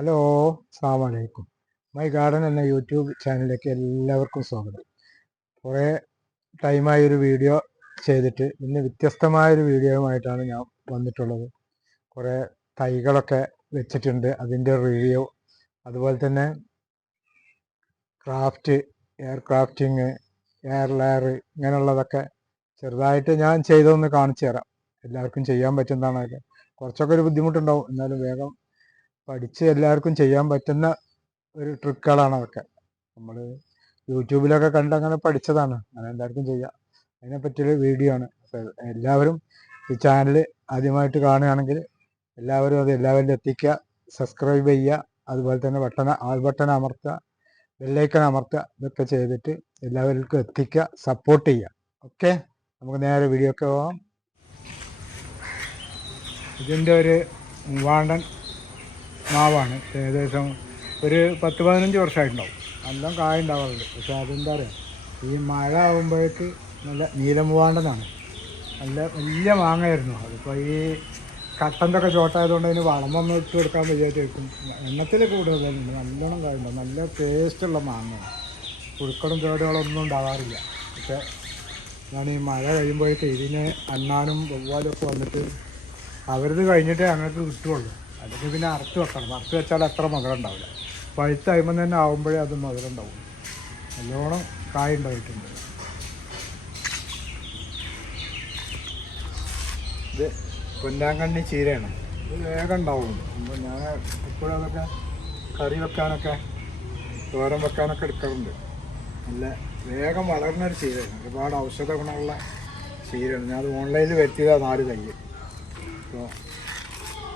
Hello, അസ്സലാമു അലൈക്കും. My garden എന്ന യൂട്യൂബ് ചാനലിലേക്ക് എല്ലാവർക്കും സ്വാഗതം. കുറേ ടൈമായി ഒരു വീഡിയോ ചെയ്തിട്ട് ഇന്ന് വ്യത്യസ്തമായൊരു വീഡിയോയുമായിട്ടാണ് ഞാൻ വന്നിട്ടുള്ളത്. കുറേ തൈകളൊക്കെ വെച്ചിട്ടുണ്ട്, അതിൻ്റെ റിവ്യൂ, അതുപോലെ തന്നെ craft, air crafting, air layer, ഇങ്ങനെയുള്ളതൊക്കെ ചെറുതായിട്ട് ഞാൻ ചെയ്തൊന്ന് കാണിച്ചു തരാം. എല്ലാവർക്കും ചെയ്യാൻ പറ്റുന്നതാണ്. കുറച്ചൊക്കെ ഒരു ബുദ്ധിമുട്ടുണ്ടാവും, എന്നാലും വേഗം പഠിച്ച് എല്ലാവർക്കും ചെയ്യാൻ പറ്റുന്ന ഒരു ട്രിക്കുകളാണ് അതൊക്കെ. നമ്മൾ യൂട്യൂബിലൊക്കെ കണ്ട് അങ്ങനെ പഠിച്ചതാണ്, അങ്ങനെ എല്ലാവർക്കും ചെയ്യാം. അതിനെ പറ്റിയൊരു വീഡിയോ ആണ്. അപ്പോൾ എല്ലാവരും ഈ ചാനൽ ആദ്യമായിട്ട് കാണുകയാണെങ്കിൽ എല്ലാവരും അത് എല്ലാവരിലും എത്തിക്കുക, സബ്സ്ക്രൈബ് ചെയ്യുക, അതുപോലെ തന്നെ ആൾ ബട്ടൺ അമർത്തുക, ബെല്ലൈക്കൺ അമർത്തുക. ഇതൊക്കെ ചെയ്തിട്ട് എല്ലാവർക്കും എത്തിക്കുക, സപ്പോർട്ട് ചെയ്യുക. ഓക്കെ, നമുക്ക് നേരെ വീഡിയോ ഒക്കെ പോകാം. ഇതിൻ്റെ ഒരു മൂവാണ്ടൻ മാവാണ്. ഏകദേശം ഒരു 10-15 വർഷമായിട്ടുണ്ടാവും. നല്ല കായ ഉണ്ടാവാറുണ്ട്. പക്ഷെ അതെന്താ പറയുക, ഈ മഴ ആകുമ്പോഴേക്ക് നല്ല നീലമൂവാണ്ടനാണ്. നല്ല വലിയ മാങ്ങയായിരുന്നു. അതിപ്പോൾ ഈ കട്ടൻ്റെയൊക്കെ ചോട്ടായതുകൊണ്ട് അതിന് വളമൊന്നും ഇട്ട് കൊടുക്കാൻ വയ്യാതായിരിക്കും. എണ്ണത്തിൽ കൂടുതലുണ്ട്, നല്ലോണം കായുണ്ടാവും. നല്ല ടേസ്റ്റുള്ള മാങ്ങയാണ്. പുഴുക്കളും കേടുകളും ഒന്നും ഉണ്ടാവാറില്ല. പക്ഷെ ഞാൻ ഈ മഴ കഴിയുമ്പോഴേക്ക് ഇതിന് അണ്ണാനും വവ്വാലും ഒക്കെ വന്നിട്ട് അവരത് കഴിഞ്ഞിട്ടേ ഞങ്ങൾക്ക് കിട്ടുള്ളൂ. അല്ലെങ്കിൽ പിന്നെ അറുത്ത് വെക്കണം. അറുത്ത് വെച്ചാൽ അത്ര മധുരം ഉണ്ടാവില്ല. പഴുത്ത അയിമ തന്നെ ആകുമ്പോഴേ അത് മധുരം ഉണ്ടാവും. നല്ലോണം കായ ഉണ്ടായിട്ടുണ്ട്. ഇത് പൊന്നാങ്കണ്ണി ചീരയാണ്. ഇത് വേഗം ഉണ്ടാവും. അപ്പോൾ ഞാൻ എപ്പോഴും അതൊക്കെ കറി വെക്കാനൊക്കെ തോരൻ വെക്കാനൊക്കെ എടുക്കാറുണ്ട്. നല്ല വേഗം വളരുന്നൊരു ചീരയാണ്. ഒരുപാട് ഔഷധ ഗുണമുള്ള ചീരയാണ്. ഞാൻ അത് ഓൺലൈനിൽ വരുത്തിയതാണ് 4 തൈ.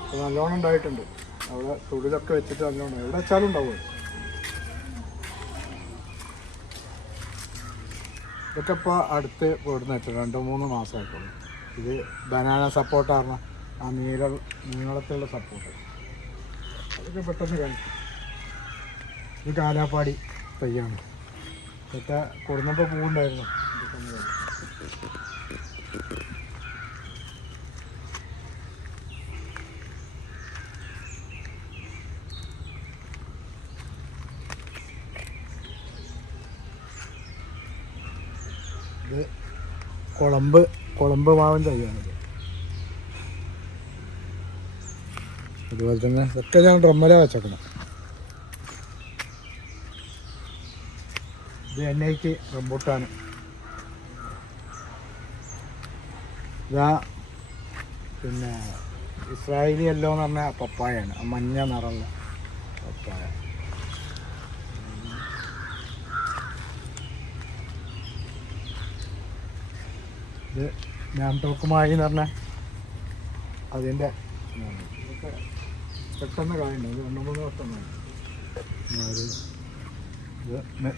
അപ്പോൾ നല്ലോണം ഉണ്ടായിട്ടുണ്ട്. അവിടെ തൊടിലൊക്കെ വെച്ചിട്ട് നല്ലോണം എവിടെ വെച്ചാലും ഉണ്ടാവും. ഇതൊക്കെ ഇപ്പോൾ അടുത്ത് കൊടുന്ന് വെച്ചത് 2-3 മാസമായിട്ടുള്ളൂ. ഇത് ബനാന സപ്പോർട്ടാണ്, ആ നീളത്തിലുള്ള സപ്പോർട്ട്. അതൊക്കെ പെട്ടെന്ന് കഴിക്കും. ഇത് കാലാപ്പാടി തയ്യാണ്. ഇതൊക്കെ കൊടുന്നപ്പോൾ പൂവുണ്ടായിരുന്നു. ഇത് കുളമ്പ് മാവൻ തയ്യാണിത്. അതുപോലെ തന്നെ ഇതൊക്കെ ഞാൻ ഡ്രമ്മല വെച്ചേക്കണം. ഇത് എന്നേക്ക് റംബൂട്ടാൻ. ഇതാ പിന്നെ ഇസ്രായേലി യെല്ലോ എന്ന് പറഞ്ഞ പപ്പായാണ്, മഞ്ഞ നിറമുള്ള പപ്പായ. ഇത് ഞാൻ തോക്കുമായി എന്ന് പറഞ്ഞാൽ അതിൻ്റെ ഇതൊക്കെ പെട്ടെന്ന് കായുണ്ട്. ഇത് 2-3 വർഷം ഇത്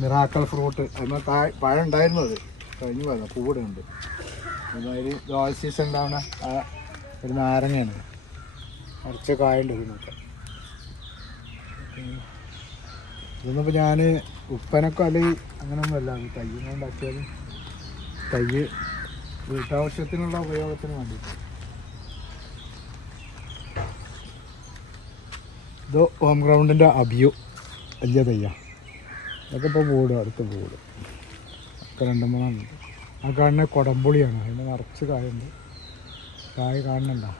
മിറാക്കൽ ഫ്രൂട്ട്. അതിന് പഴം ഉണ്ടായിരുന്നു, അത് കഴിഞ്ഞു പോയതാണ്. കൂടെ ഉണ്ട്. അതായത് ഓൾ സീസൺ ഉണ്ടാവുന്ന ആ ഒരു നാരങ്ങയാണ്. കുറച്ച് കായുണ്ട് ഇതിനൊക്കെ. ഇതൊന്നും ഇപ്പോൾ ഞാൻ ഉപ്പനൊക്കെ അല്ലെങ്കിൽ അങ്ങനെയൊന്നുമല്ല, അത് തയ്യിനെ ഉണ്ടാക്കിയത്. തൈ വീട്ടാവശ്യത്തിനുള്ള ഉപയോഗത്തിന് വേണ്ടിയിട്ട്. ഇത് ഹോം ഗ്രൗണ്ടിൻ്റെ അബിയു വലിയ തയ്യ. അതൊക്കെ ഇപ്പോൾ പൂടും, അടുത്ത് പൂടും. ഒക്കെ 2-3 ഉണ്ട്. ആ കാണുന്ന കൊടംപുളിയാണ്. അതിന് നിറച്ച് കായുണ്ട്. കായ കാണുന്നുണ്ടോ?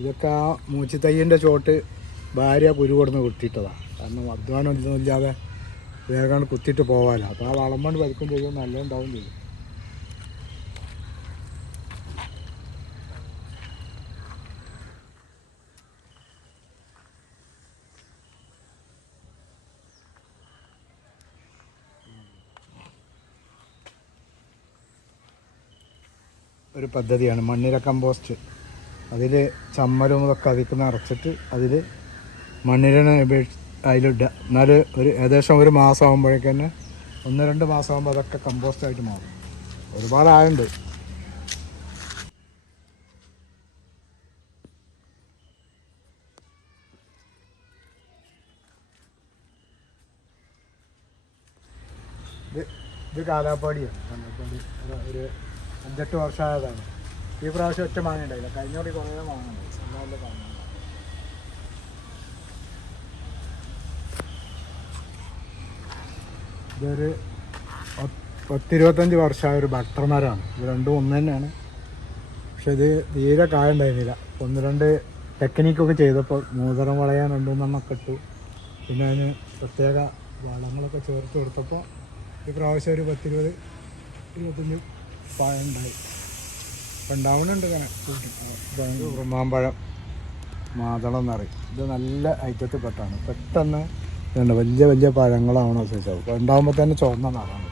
ഇതൊക്കെ ആ മൂച്ചി തയ്യൻ്റെ ചോട്ട് ഭാര്യ കുരു കൊടുന്ന് കുത്തിയിട്ടതാണ്. കാരണം അധ്വാനം ഒന്നും ഇല്ലാതെ വേഗം കുത്തിയിട്ട് പോകാമല്ലോ. അപ്പോൾ ആ വളം കൊണ്ട് വലിക്കും ചെയ്യും, നല്ല ഉണ്ടാവും ചെയ്യും. ഒരു പദ്ധതിയാണ് മണ്ണിര കമ്പോസ്റ്റ്. അതിൽ ചമ്മലും ഇതൊക്കെ അതിൽ നിറച്ചിട്ട് അതിൽ മണ്ണിരനെ അതിലിടുക. എന്നാൽ ഏകദേശം 1 മാസം ആകുമ്പോഴേക്ക് തന്നെ 1-2 മാസം ആകുമ്പോൾ അതൊക്കെ കമ്പോസ്റ്റായിട്ട് മാറും. ഒരുപാട് ആയുണ്ട്. ഇത് കാലാപ്പാടിയാണ്. കാലാപ്പാടി ഒരു 5-8 വർഷമായതാണ്. ഈ പ്രാവശ്യം ഒറ്റ മാങ്ങ ഉണ്ടായില്ല, കഴിഞ്ഞോടി കുറേ മാങ്ങ ഉണ്ടായി. നല്ല മാങ്ങ. ഇതൊരു 10-25 വർഷമായ ഒരു ബട്ടർ മരമാണ്. ഇത് രണ്ടും ഒന്ന് തന്നെയാണ്. പക്ഷെ ഇത് തീരെ കായ ഉണ്ടായിരുന്നില്ല. 1-2 ടെക്നിക്കൊക്കെ ചെയ്തപ്പോൾ മൂതരം വളയാൻ 2-3 ഇട്ടു. പിന്നെ അതിന് പ്രത്യേക വളങ്ങളൊക്കെ ചേർത്ത് കൊടുത്തപ്പോൾ ഈ പ്രാവശ്യം ഒരു 10-20-25 പഴം ഉണ്ടായി. ഇപ്പം ഉണ്ടാവുന്നുണ്ട്. ഉറുമാമ്പഴം മാതളം എന്നറിയും. ഇത് നല്ല ഐറ്റത്തിൽപ്പെട്ടാണ്. പെട്ടെന്ന് ഇതുണ്ട് വലിയ വലിയ പഴങ്ങളാവണ സൈസാവും. ഇപ്പോൾ ഉണ്ടാകുമ്പോൾ തന്നെ ചുവന്ന നിറമാണ്.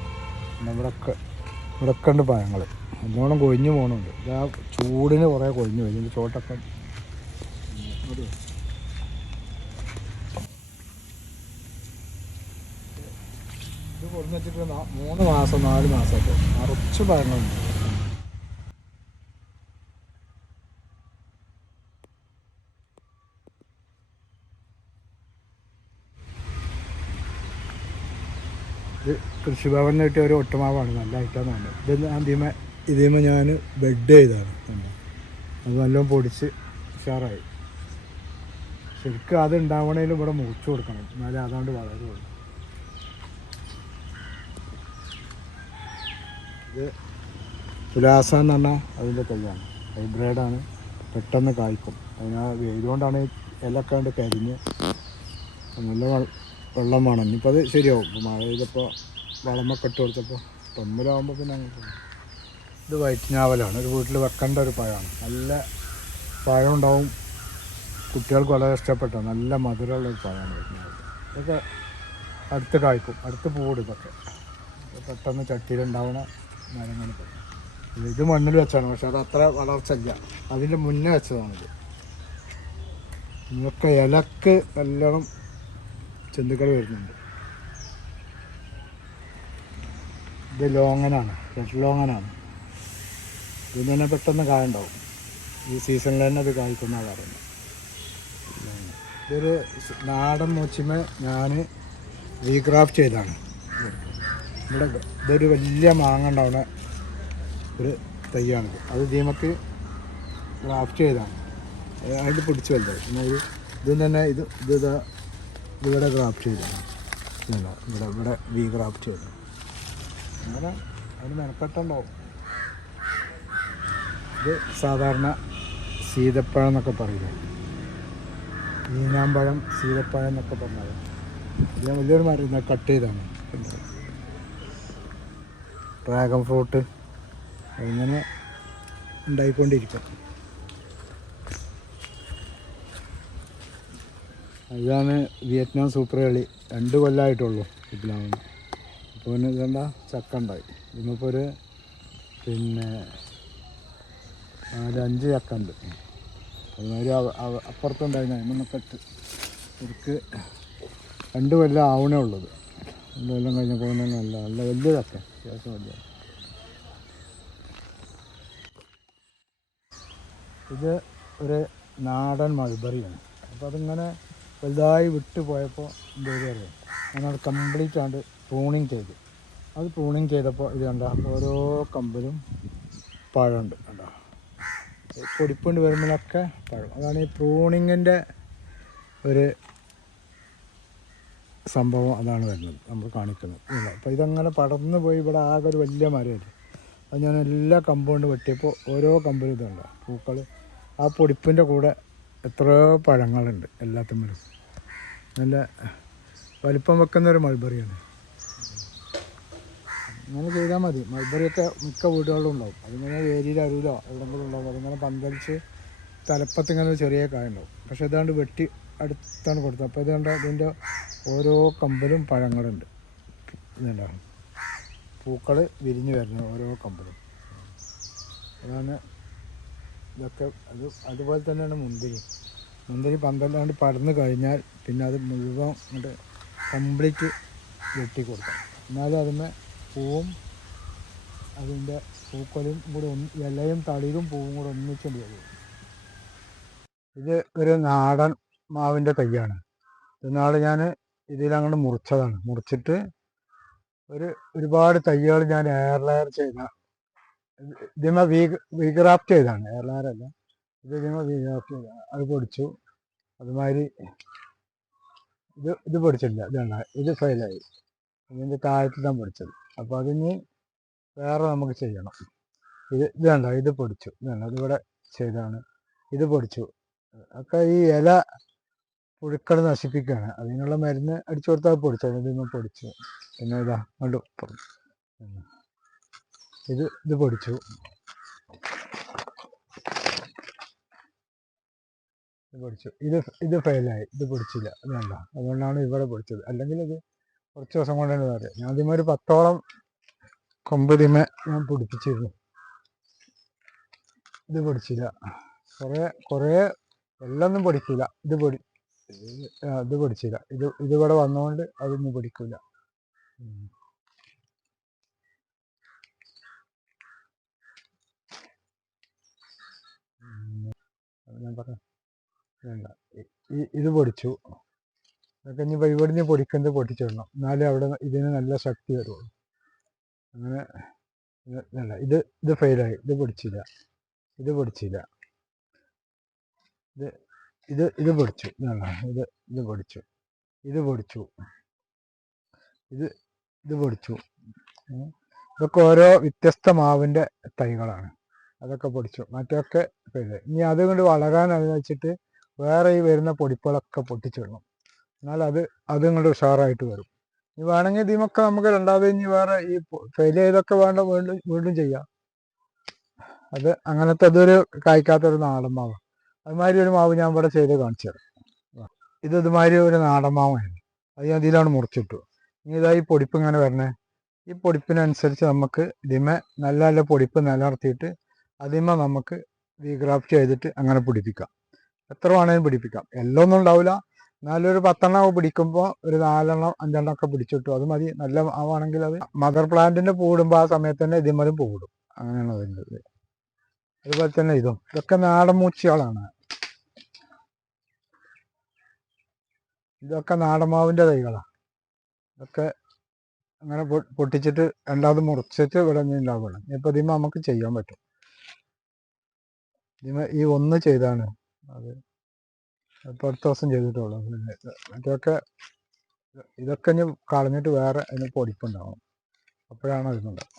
പിന്നെ ഇവിടെയൊക്കെ ഉണ്ട് പഴങ്ങൾ. നല്ലോണം കൊഴിഞ്ഞു പോകുന്നുണ്ട്. ഇത് ആ ചൂടിന് കുറേ കൊഴിഞ്ഞു പോയി. ഇതിൻ്റെ ചോട്ടൊക്കെ ഇത് കൊടുന്ന് വെച്ചിട്ട് 3 മാസം 4 മാസമൊക്കെ നിറച്ച് പഴങ്ങളുണ്ട്. ഇത് കൃഷിഭവനിൽ കിട്ടിയ ഒരു ഒട്ടുമാവാണ്. നല്ല ഐറ്റമാണ്. ഇത് ഇതിമേ ഞാൻ ബെഡ് ചെയ്താണ്. അത് നല്ലോണം പൊടിച്ച് ഉഷാറായി. ശരിക്കും അത് ഉണ്ടാവണേലും ഇവിടെ മുറിച്ച് കൊടുക്കണം, എന്നാലേ അതാണ്ട് വളരുള്ളൂ. ഇത് പുലാസ എന്ന് പറഞ്ഞാൽ അതിൻ്റെ തൈയാണ്. ഹൈബ്രിഡാണ്. പെട്ടെന്ന് കായ്ക്കും. അതിനാ വെയിലുകൊണ്ടാണ് ഇലക്കെ കണ്ട് കരിഞ്ഞ് നല്ല വെള്ളം വേണം. ഇനിയിപ്പോൾ അത് ശരിയാവും. ഇപ്പോൾ മഴ പെയ്തപ്പോൾ വളമൊക്കെ ഇട്ട് കൊടുത്തപ്പോൾ തൊമ്മിലാവുമ്പോൾ പിന്നെ അങ്ങോട്ട്. ഇത് വൈറ്റ് ഞാവലാണ്. ഒരു വീട്ടിൽ വെക്കേണ്ട ഒരു പഴമാണ്. നല്ല പഴം ഉണ്ടാവും. കുട്ടികൾക്ക് വളരെ ഇഷ്ടപ്പെട്ട നല്ല മധുരമുള്ളൊരു പഴമാണ് വൈറ്റ് ഞാവൽ. ഇതൊക്കെ അടുത്ത് കായ്ക്കും, അടുത്ത് പൂവിടും. ഇതൊക്കെ പെട്ടെന്ന് ചട്ടിയിലുണ്ടാവുന്ന മരങ്ങൾ. ഇത് മണ്ണിൽ വെച്ചാണ്, പക്ഷെ അത് അത്ര വളർച്ച ഇല്ല. അതിൻ്റെ മുന്നേ വെച്ചതാണിത്. ഇതൊക്കെ ഇലക്ക് നല്ലോണം ചെന്തുക്കൾ വരുന്നുണ്ട്. ഇത് ലോങ്ങനാണ്, റെഡ് ലോങ്ങനാണ്. ഇതിന് തന്നെ പെട്ടെന്ന് കായ ഉണ്ടാവും. ഈ സീസണിൽ തന്നെ അത് കായ്ക്കുന്നതാണ് പറയുന്നത്. ഇതൊരു നാടൻ മൂച്ചിമ ഞാൻ റീഗ്രാഫ്റ്റ് ചെയ്താണ്. ഇവിടെ ഇതൊരു വലിയ മാങ്ങ ഉണ്ടാവുന്ന ഒരു തൈയാണിത്. അത് ദീമക്ക് ഗ്രാഫ്റ്റ് ചെയ്താണ്. അതിൽ പിടിച്ച് വലുതായി. പിന്നെ ഇത് തന്നെ ഇതിവിടെ ഗ്രാഫ്റ്റ് ചെയ്താണ്. ഇവിടെ റീഗ്രാഫ്റ്റ് ചെയ്താണ്. അങ്ങനെ അതിന് മെനക്കെട്ടുണ്ടാവും. ഇത് സാധാരണ സീതപ്പഴം എന്നൊക്കെ പറയില്ലേ, ഈനാമ്പഴം, സീതപ്പഴം എന്നൊക്കെ പറഞ്ഞത്. ഇത് വലിയൊരു മരം കട്ട് ചെയ്താണ്. ഡ്രാഗൺ ഫ്രൂട്ട് അങ്ങനെ ഉണ്ടായിക്കൊണ്ടിരിക്കും. ഇതാണ് വിയറ്റ്നാം സൂപ്പർ കളി. 2 കൊല്ലമായിട്ടുള്ളൂ ഇപ്പോഴാണ്. അപ്പോൾ പിന്നെ ഇതെന്താ ചക്ക ഉണ്ടായി. ഇതിപ്പോൾ ഒരു 4-5 ചക്ക ഉണ്ട്. അതുമാതിരി അപ്പുറത്തുണ്ടായിരുന്നു. അതിനൊക്കെ ഇട്ട് ശരിക്ക് 2 കൊല്ലം ആവണേ ഉള്ളത്. 2 കൊല്ലം കഴിഞ്ഞപ്പോൾ നല്ല വലിയ ചക്ക, അത്യാവശ്യം വലിയ. ഇത് ഒരു നാടൻ മൾബറിയാണ്. അപ്പോൾ അതിങ്ങനെ വലുതായി വിട്ട് പോയപ്പോൾ എന്താ അറിയാം, ഞാനത് കംപ്ലീറ്റ് ആണ്ട് പ്രൂണിങ് ചെയ്തു. അത് പ്രൂണിങ് ചെയ്തപ്പോൾ ഇത് കണ്ട ഓരോ കമ്പിലും പഴമുണ്ട്. കണ്ടോ, പൊടിപ്പുണ്ട് വരുമ്പോഴൊക്കെ പഴം. അതാണ് ഈ പ്രൂണിങ്ങിൻ്റെ ഒരു സംഭവം. അതാണ് വരുന്നത്, നമ്മൾ കാണിക്കുന്നത്. ഇല്ല, അപ്പോൾ ഇതങ്ങനെ പടർന്നു പോയി. ഇവിടെ ആകെ ഒരു വലിയ മരമല്ലേ. അത് ഞാൻ എല്ലാ കമ്പുകൊണ്ട് വെട്ടിയപ്പോൾ ഓരോ കമ്പിലും ഇതുണ്ടോ പൂക്കൾ. ആ പൊടിപ്പിൻ്റെ കൂടെ എത്രയോ പഴങ്ങളുണ്ട് എല്ലാത്തിനും. നല്ല വലിപ്പം വെക്കുന്നൊരു മൾബറിയാണ്. അങ്ങനെ ചെയ്താൽ മതി. മൾബറിയൊക്കെ മിക്ക വീടുകളിലും ഉണ്ടാവും. അതിങ്ങനെ വേരിയിൽ അരുവിലോ എവിടെയെങ്കിലും ഉണ്ടാവും. അതിങ്ങനെ പന്തലിച്ച് തലപ്പത്ത് ഇങ്ങനെ ചെറിയ കായ ഉണ്ടാവും. പക്ഷെ ഇതാണ്ട് വെട്ടി അടുത്താണ് കൊടുത്തത്. അപ്പോൾ ഇതുകൊണ്ട് ഇതിൻ്റെ ഓരോ കമ്പിലും പഴങ്ങളുണ്ട്. ഇതുണ്ടാകും പൂക്കൾ വിരിഞ്ഞ് വരുന്നത് ഓരോ കമ്പിലും. അതാണ് ഇതൊക്കെ. അതുപോലെ തന്നെയാണ് മുന്തിരി പന്തലാണ്ട് പടർന്നു കഴിഞ്ഞാൽ പിന്നെ അത് മുഴുവൻ ഇങ്ങോട്ട് കംപ്ലീറ്റ് വെട്ടി കൊടുക്കണം. എന്നാലും അതിന് പൂവും അതിൻ്റെ പൂക്കളും കൂടെ ഇലയും തളിരും പൂവും കൂടെ ഒന്നിച്ചുകൊണ്ട് വരും. ഇത് ഒരു നാടൻ മാവിൻ്റെ തൈയാണ്. ഇന്നാൾ ഞാൻ ഇതിലങ്ങോട്ട് മുറിച്ചതാണ്. മുറിച്ചിട്ട് ഒരുപാട് തൈകൾ ഞാൻ എയർ ലെയർ ചെയ്ത ഇതിമ വീഗ്രാഫ്റ്റ് ചെയ്താണ് എയർലാരല്ല, ഇത് ഇതിമ വീഗ്രാഫ്റ്റ് ചെയ്താണ്. അത് പൊടിച്ചു. അതുമാതിരി ഇത് പൊടിച്ചില്ല, ഇതാണ് ഇത് ഫെയിലായി. ഇതിൻ്റെ താഴത്തിലാണ് പൊടിച്ചത്. അപ്പോൾ അതിന് വേറെ നമുക്ക് ചെയ്യണം. ഇത് കണ്ട, ഇത് പൊടിച്ചു. ഇതാണ് അതിവിടെ ചെയ്താണ്. ഇത് പൊടിച്ചു. ഒക്കെ ഈ ഇല പുഴുക്കൾ നശിപ്പിക്കുകയാണ്. അതിനുള്ള മരുന്ന് അടിച്ചു കൊടുത്താൽ പൊടിച്ചത്. ഇതിന്ന് പൊടിച്ചു. പിന്നെ ഇതാ കണ്ടു, ഇത് പൊടിച്ചു. ഇത് ഫെയിലായി. ഇത് പൊടിച്ചില്ല. ഇത് വേണ്ട. അതുകൊണ്ടാണ് ഇവിടെ പൊടിച്ചത്. അല്ലെങ്കിൽ ഇത് കുറച്ച് ദിവസം കൊണ്ട് തന്നെ പറയാം. ഞാൻ ആദ്യമേ ഒരു 10ഓളം കൊമ്പതിമേ ഞാൻ പിടിപ്പിച്ചിരുന്നു. ഇത് പൊടിച്ചില്ല. കുറേ എല്ലൊന്നും പൊടിക്കില്ല. ഇത് പൊടിച്ചില്ല. ഇതിവിടെ വന്നുകൊണ്ട് അതൊന്നും പൊടിക്കില്ല. ഞാൻ പറയാം, ഇത് പൊടിച്ചു. അതൊക്കെ ഇനി ഇവിടുന്ന് പൊടിക്കുന്നത് പൊട്ടിച്ചിടണം, എന്നാലേ അവിടെ ഇതിന് നല്ല ശക്തി വരുള്ളൂ. അങ്ങനെ അല്ല, ഇത് ഫെയിലായി. ഇത് പൊടിച്ചില്ല. ഇത് പൊടിച്ചു. ഇത് പൊടിച്ചു. ഇതൊക്കെ ഓരോ വ്യത്യസ്ത മാവിൻ്റെ തൈകളാണ്. അതൊക്കെ പൊടിച്ചു. മറ്റൊക്കെ ഫെയിലായി. ഇനി അതുകൊണ്ട് വളരാൻ വെച്ചിട്ട് വേറെ ഈ വരുന്ന പൊടിപ്പുകളൊക്കെ പൊട്ടിച്ചിടണം, എന്നാൽ അത് ഇങ്ങോട്ട് ഉഷാറായിട്ട് വരും. ഇനി വേണമെങ്കിൽ ഇതിമൊക്കെ നമുക്ക് രണ്ടാമത് ഇനി വേറെ ഈ ഫെയിൽ ചെയ്തൊക്കെ വീണ്ടും ചെയ്യാം. അങ്ങനത്തെ അതൊരു കായ്ക്കാത്തൊരു നാടൻ മാവ്. അതുമാതിരി ഒരു മാവ് ഞാൻ ഇവിടെ ചെയ്ത് കാണിച്ചു തരാം. ഇതുമാതിരി ഒരു നാടൻ മാവാണ്. അത് ഞാൻ ഇതിലാണ് മുറിച്ചിട്ടു. ഇനി ഇതായി പൊടിപ്പ് ഇങ്ങനെ വരണേ. ഈ പൊടിപ്പിനനുസരിച്ച് നമുക്ക് ഇതിമേ നല്ല നല്ല പൊടിപ്പ് നിലനിർത്തിയിട്ട് അതിമേ നമുക്ക് വീഗ്രാഫ്റ്റ് ചെയ്തിട്ട് അങ്ങനെ പിടിപ്പിക്കാം. എത്ര വേണേലും പിടിപ്പിക്കാം. എല്ലാം ഒന്നും ഉണ്ടാവില്ല, എന്നാലൊരു 10എണ്ണം പിടിക്കുമ്പോൾ ഒരു 4എണ്ണം 5എണ്ണം ഒക്കെ പിടിച്ചിട്ടു. അത് മതി. നല്ല ആവാണെങ്കിൽ അത് മദർ പ്ലാന്റിൻ്റെ പൂടുമ്പോൾ ആ സമയത്ത് തന്നെ ഇതിമേലും പൂടും. അങ്ങനെയാണ് വരുന്നത്. അതുപോലെ തന്നെ ഇതൊക്കെ നാടൻ മൂച്ചികളാണ്. ഇതൊക്കെ നാടൻമാവിൻ്റെ തൈകളാണ്. ഇതൊക്കെ അങ്ങനെ പൊട്ടിച്ചിട്ട് രണ്ടാമത് മുറിച്ചിട്ട് ഇവിടെ ഉണ്ടാവണം. ഇപ്പം ഇതിമ നമുക്ക് ചെയ്യാൻ പറ്റും. ഈ ഒന്ന് ചെയ്താണ് അത് ഇപ്പോൾ അടുത്ത ദിവസം ചെയ്തിട്ടുള്ളൂ. മറ്റൊക്കെ ഇതൊക്കെ ഇനി കളഞ്ഞിട്ട് വേറെ അതിന് പൊടിപ്പുണ്ടാവും. അപ്പോഴാണ് അതിനുണ്ടാവും.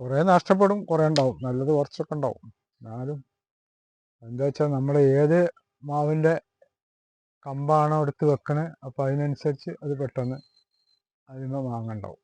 കുറേ നഷ്ടപ്പെടും, കുറേ ഉണ്ടാവും. നല്ലത് കുറച്ചൊക്കെ ഉണ്ടാവും. എന്നാലും എന്താ വെച്ചാൽ നമ്മൾ ഏത് മാവിൻ്റെ കമ്പാണോ എടുത്ത് വെക്കണേ, അപ്പോൾ അതിനനുസരിച്ച് അത് പെട്ടെന്ന് അതിന് വാങ്ങണ്ടാവും.